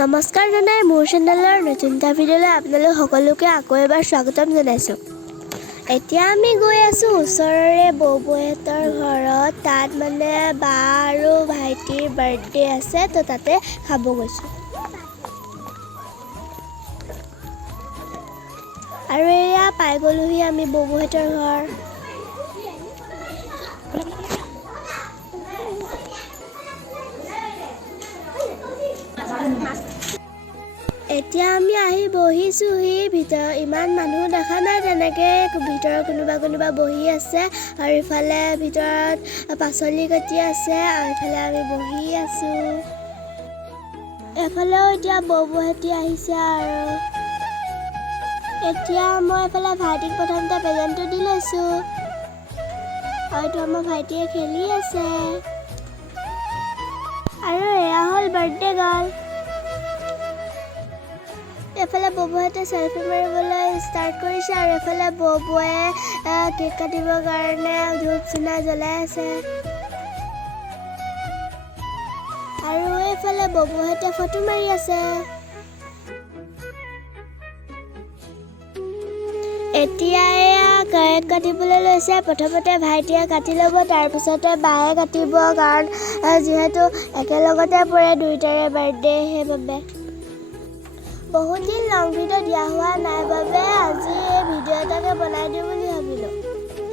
নমস্কাৰ জনাই মোৰ চেনেলৰ নতুন এটা ভিডিঅ'লৈ আপোনালোক সকলোকে আকৌ এবাৰ স্বাগতম জনাইছোঁ। এতিয়া আমি গৈ আছোঁ ওচৰৰে বৌহঁতৰ ঘৰত। তাত মানে বা আৰু ভাইটিৰ বাৰ্থডে আছে, তো তাতে খাব গৈছোঁ। আৰু এয়া পাই গ'লোহি আমি বৌহঁতৰ ঘৰ। এতিয়া আমি আহি বহিছোঁহি। ভিতৰত ইমান মানুহ দেখা নাই তেনেকৈ, ভিতৰত কোনোবা বহি আছে আৰু ইফালে ভিতৰত পাচলি কাটি আছে আৰু ইফালে আমি বহি আছোঁ। এফালেও এতিয়া বৌহঁতি আহিছে আৰু এতিয়া মই এফালে ভাইটিক প্ৰথমতে প্ৰেজেণ্টটো দি লৈছোঁ আৰু এইটো আমাৰ ভাইটিয়ে খেলি আছে আৰু এয়া হ'ল বাৰ্থডে গাৰ্ল। এফালে বৌহঁতে চেলফি মাৰিবলৈ ষ্টাৰ্ট কৰিছে আৰু এফালে বৌৱে কেক কাটিবৰ কাৰণে ধূপ চূনা জ্বলাই আছে আৰু এইফালে বৌহঁতে ফটো মাৰি আছে। এতিয়া এয়া কেক কাটিবলৈ লৈছে। প্ৰথমতে ভাইটিয়ে কাটি ল'ব, তাৰপিছতে বায়ে কাটিব, কাৰণ যিহেতু একেলগতে পৰে দুয়োটাৰে বাৰ্থডে, সেইবাবে। বহুত দিন লং ভিডিঅ' দিয়া হোৱা নাই বাবে আজি এই ভিডিঅ' এটাকে বনাই দিওঁ বুলি ভাবিলোঁ।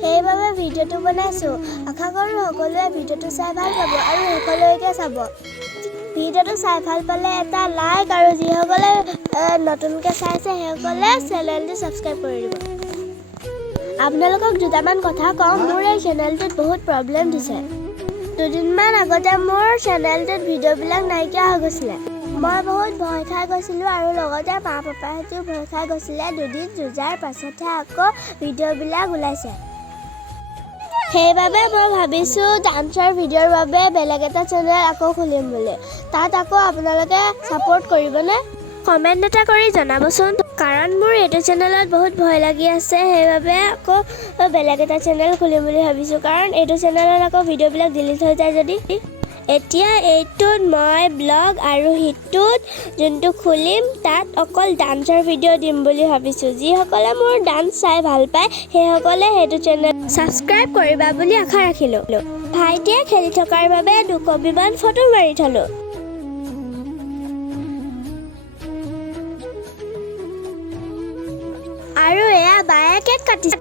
সেইবাবে ভিডিঅ'টো বনাইছোঁ। আশা কৰোঁ সকলোৱে ভিডিঅ'টো চাই ভাল পাব আৰু শেষলৈকে চাব। ভিডিঅ'টো চাই ভাল পালে এটা লাইক আৰু যিসকলে নতুনকৈ চাইছে সেইসকলে চেনেলটো ছাবস্ক্ৰাইব কৰি দিব। আপোনালোকক দুটামান কথা কওঁ, মোৰ এই চেনেলটোত বহুত প্ৰব্লেম দিছে। দুদিনমান আগতে মোৰ চেনেলটোত ভিডিঅ'বিলাক নাইকিয়া হৈ গৈছিলে। মই বহুত ভয় খাই গৈছিলোঁ আৰু লগতে মা পাপাহঁতেও ভয় খাই গৈছিলে। দুদিন যুঁজাৰ পাছতহে আকৌ ভিডিঅ'বিলাক ওলাইছে। সেইবাবে মই ভাবিছোঁ ডান্সৰ ভিডিঅ'ৰ বাবে বেলেগ এটা চেনেল আকৌ খুলিম বুলি। তাত আকৌ আপোনালোকে ছাপোৰ্ট কৰিবনে? কমেণ্ট এটা কৰি জনাবচোন, কাৰণ মোৰ এইটো চেনেলত বহুত ভয় লাগি আছে। সেইবাবে আকৌ বেলেগ এটা চেনেল খুলিম বুলি ভাবিছোঁ, কাৰণ এইটো চেনেলত আকৌ ভিডিঅ'বিলাক ডিলিট হৈ যায় যদি। এতিয়া এইটোত মই ব্লগ আৰু সিটোত যোনটো খুলিম তাত অকল ডান্সৰ ভিডিঅ' দিম বুলি ভাবিছোঁ। যিসকলে মোৰ ডান্স চাই ভাল পায় সেইসকলে সেইটো চেনেল ছাবস্ক্ৰাইব কৰিবা বুলি আশা ৰাখিলোঁ। ভাইটিয়ে খেলি থকাৰ বাবে দুকপিমান ফটো মাৰি থলোঁ। আৰু এয়া বায়ে কেক কাটিছে।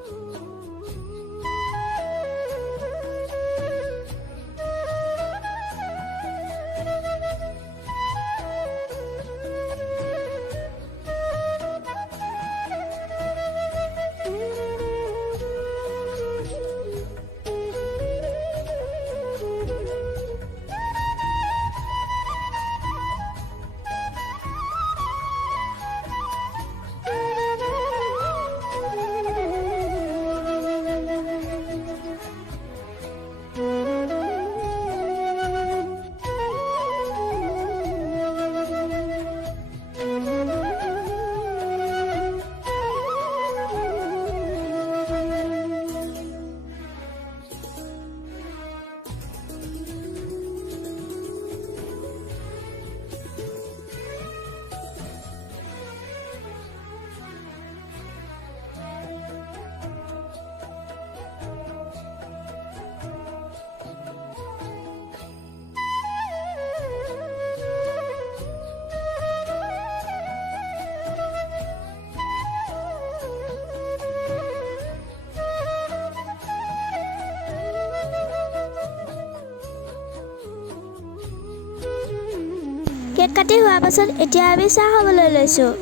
কেক কাটি হোৱাৰ পাছত এতিয়া আমি চাহ খাবলৈ লৈছোঁ।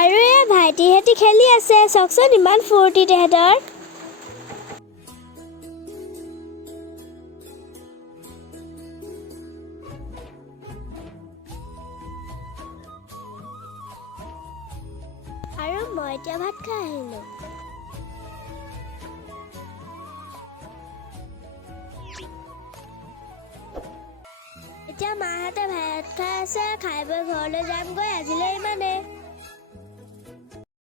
আৰু এই ভাইটিহঁতি খেলি আছে, চাওকচোন ইমান ফূৰ্তি তেহেঁতৰ। আৰু মই এতিয়া ভাত খাই আহিলোঁ। এতিয়া মাহঁতে ভাত খাই আছে, খাই বৈ ঘৰলৈ যামগৈ। আজিলৈ ইমানেই।